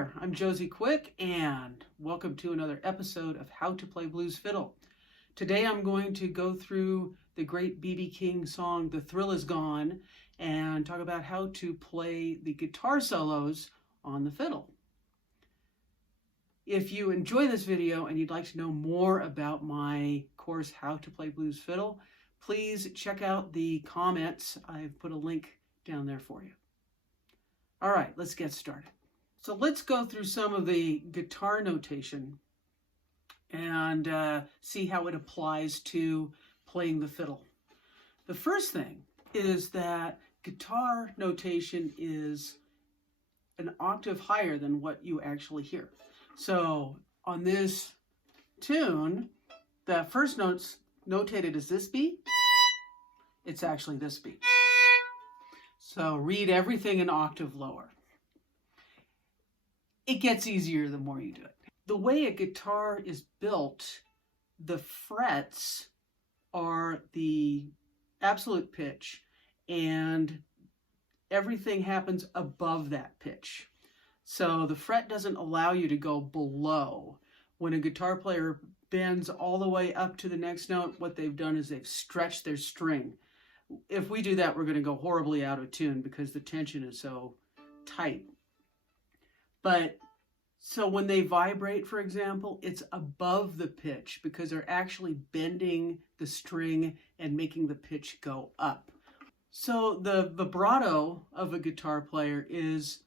there, I'm Josie Quick, and welcome to another episode of How to Play Blues Fiddle. Today I'm going to go through the great B.B. King song, The Thrill Is Gone, and talk about how to play the guitar solos on the fiddle. If you enjoy this video and you'd like to know more about my course, How to Play Blues Fiddle, please check out the comments. I've put a link down there for you. All right, let's get started. So let's go through some of the guitar notation and see how it applies to playing the fiddle. The first thing is that guitar notation is an octave higher than what you actually hear. So on this tune, the first note's notated as this beat. It's actually this beat. So read everything an octave lower. It gets easier the more you do it. The way a guitar is built, the frets are the absolute pitch and everything happens above that pitch. So the fret doesn't allow you to go below. When a guitar player bends all the way up to the next note, what they've done is they've stretched their string. If we do that, we're going to go horribly out of tune because the tension is so tight. But so when they vibrate, for example, it's above the pitch because they're actually bending the string and making the pitch go up. So the vibrato of a guitar player is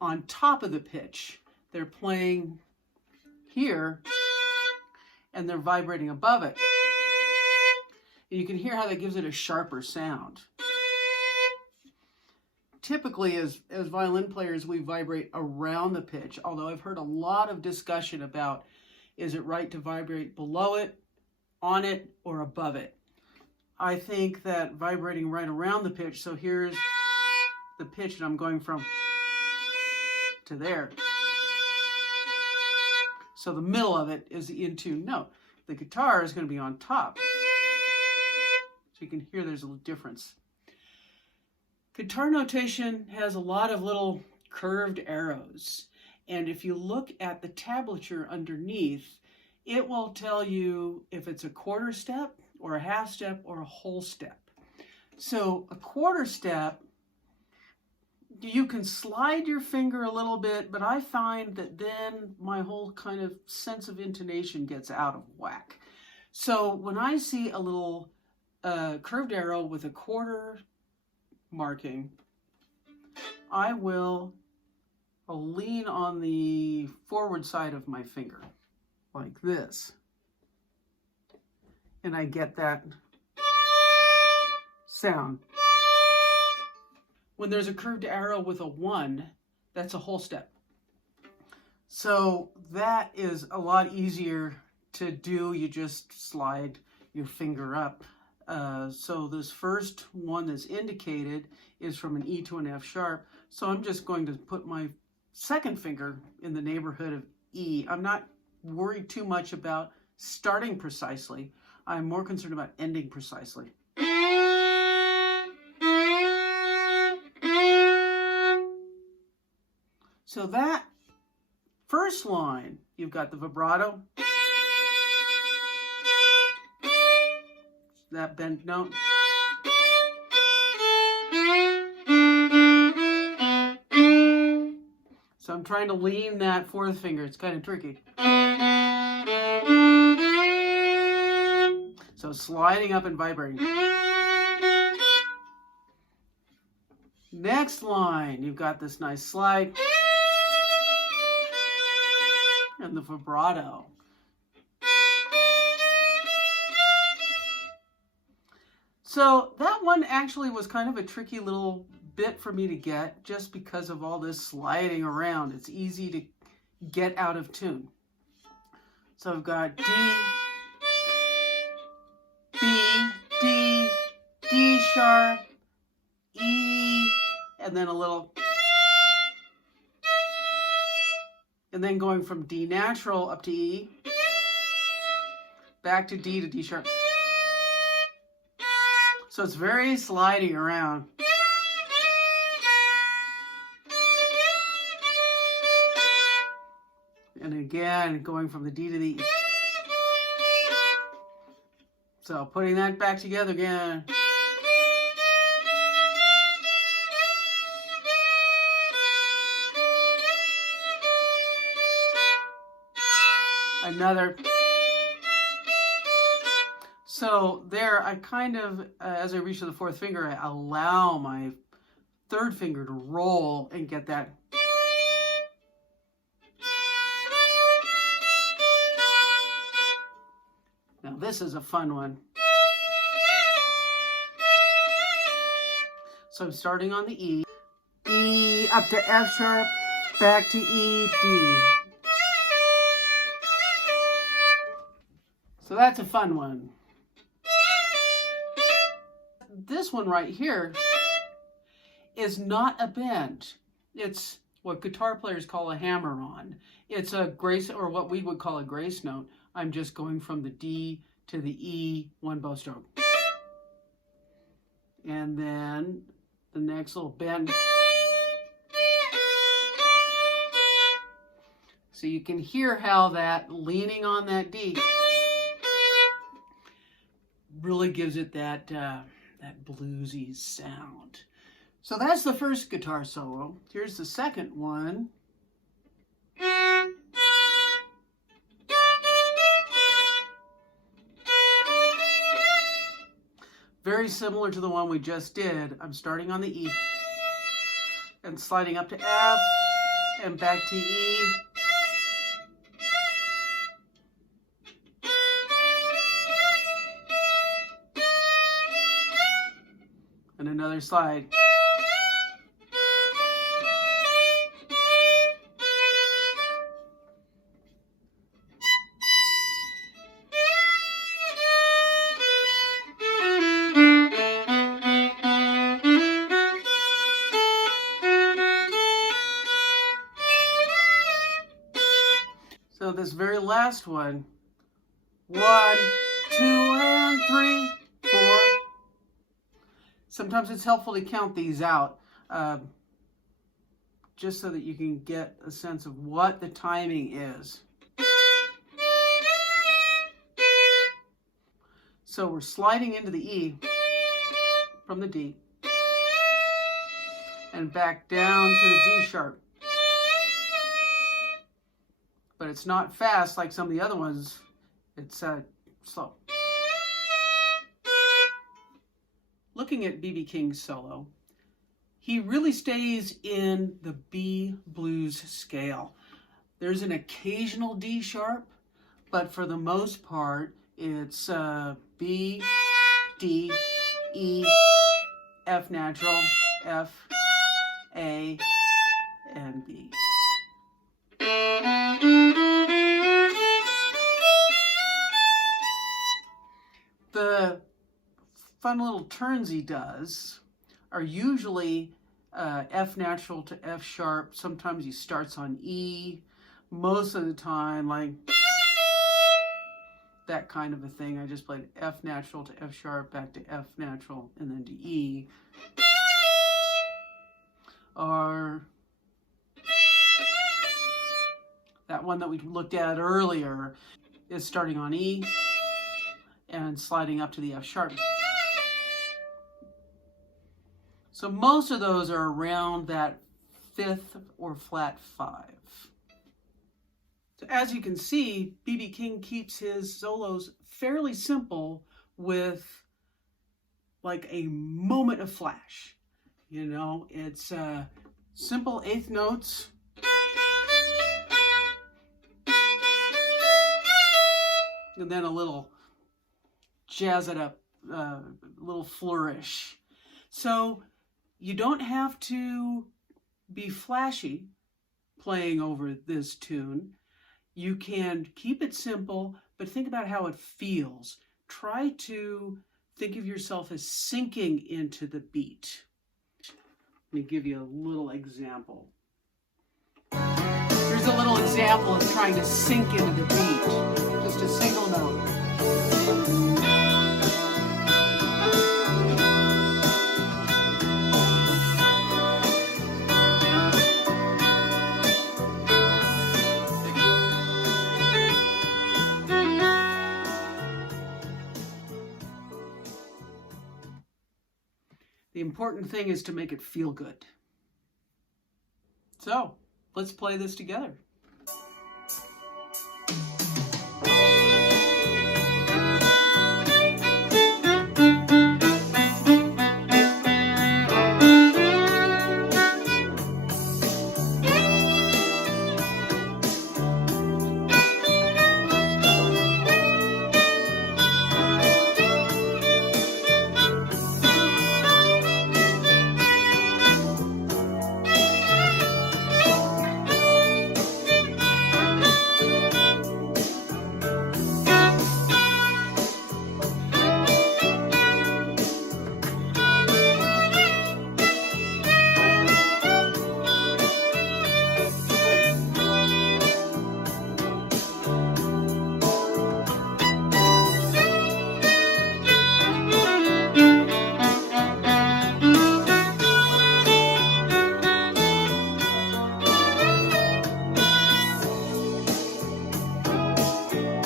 on top of the pitch. They're playing here and they're vibrating above it. And you can hear how that gives it a sharper sound. Typically, as violin players, we vibrate around the pitch, although I've heard a lot of discussion about, is it right to vibrate below it, on it, or above it? I think that vibrating right around the pitch, so here's the pitch, and I'm going from to there. So the middle of it is the in-tune note. The guitar is going to be on top. So you can hear there's a little difference. Guitar notation has a lot of little curved arrows, and if you look at the tablature underneath, it will tell you if it's a quarter step or a half step or a whole step. So a quarter step, you can slide your finger a little bit, but I find that then my whole kind of sense of intonation gets out of whack. So when I see a little curved arrow with a quarter marking, I'll lean on the forward side of my finger like this, and I get that sound. When there's a curved arrow with a 1, that's a whole step. So that is a lot easier to do. You just slide your finger up. So this first one that's indicated is from an E to an F sharp. So I'm just going to put my second finger in the neighborhood of E. I'm not worried too much about starting precisely. I'm more concerned about ending precisely. So that first line, you've got the vibrato, that bent note. So I'm trying to lean that fourth finger. It's kind of tricky. So sliding up and vibrating. Next line, you've got this nice slide and the vibrato. So that one actually was kind of a tricky little bit for me to get just because of all this sliding around. It's easy to get out of tune. So I've got D, B, D, D sharp, E, and then a little, and then going from D natural up to E, back to D sharp. So it's very sliding around. And again, going from the D to the E. So putting that back together again. Another. So there, I kind of, as I reach to the fourth finger, I allow my third finger to roll and get that. Now this is a fun one. So I'm starting on the E. E up to F sharp, back to E, D. So that's a fun one. This one right here is not a bend. It's what guitar players call a hammer-on. It's a grace, or what we would call a grace note. I'm just going from the D to the E, one bow stroke. And then the next little bend. So you can hear how that leaning on that D really gives it that that bluesy sound. So that's the first guitar solo. Here's the second one. Very similar to the one we just did. I'm starting on the E and sliding up to F and back to E. And another slide. So this very last one, 1, 2, and 3, 4. Sometimes it's helpful to count these out, just so that you can get a sense of what the timing is. So we're sliding into the E from the D and back down to the G sharp. But it's not fast like some of the other ones. It's slow. Looking at B.B. King's solo, he really stays in the B blues scale. There's an occasional D sharp, but for the most part, it's B, D, E, F natural, F, A, and B. The fun little turns he does are usually F natural to F sharp. Sometimes he starts on E. Most of the time, like that kind of a thing. I just played F natural to F sharp, back to F natural, and then to E. Or that one that we looked at earlier is starting on E and sliding up to the F sharp. So most of those are around that fifth or flat 5. So as you can see, B.B. King keeps his solos fairly simple with like a moment of flash. You know, it's simple eighth notes. And then a little jazz it up, a little flourish. So you don't have to be flashy playing over this tune. You can keep it simple, but think about how it feels. Try to think of yourself as sinking into the beat. Let me give you a little example. Here's a little example of trying to sink into the beat. Just a single note. The important thing is to make it feel good. So, let's play this together.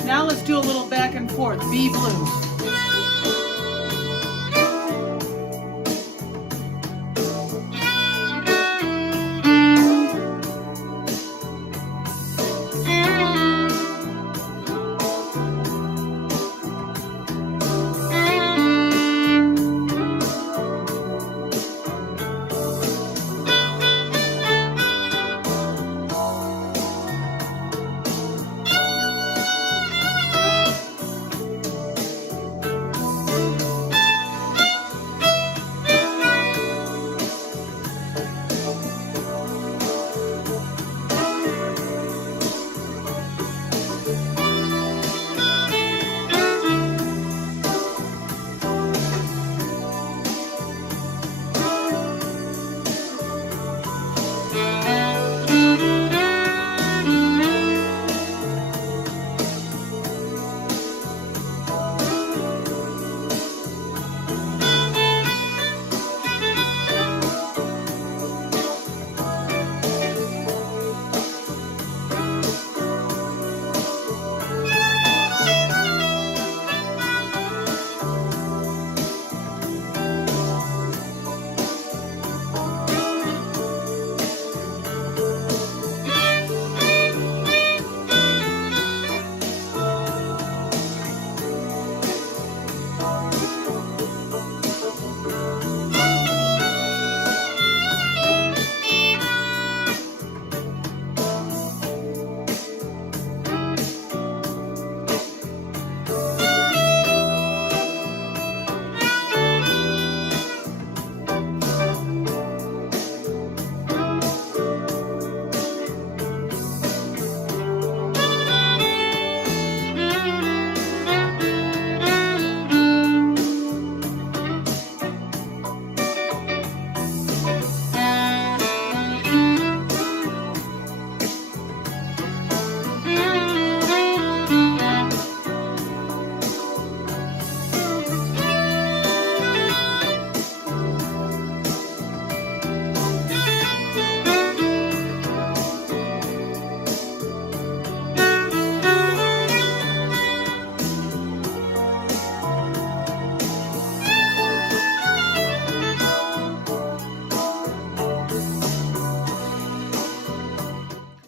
Now let's do a little back and forth, B blues.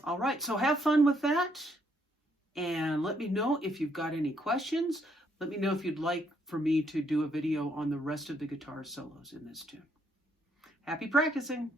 All right, so have fun with that, and let me know if you've got any questions. Let me know if you'd like for me to do a video on the rest of the guitar solos in this tune. Happy practicing!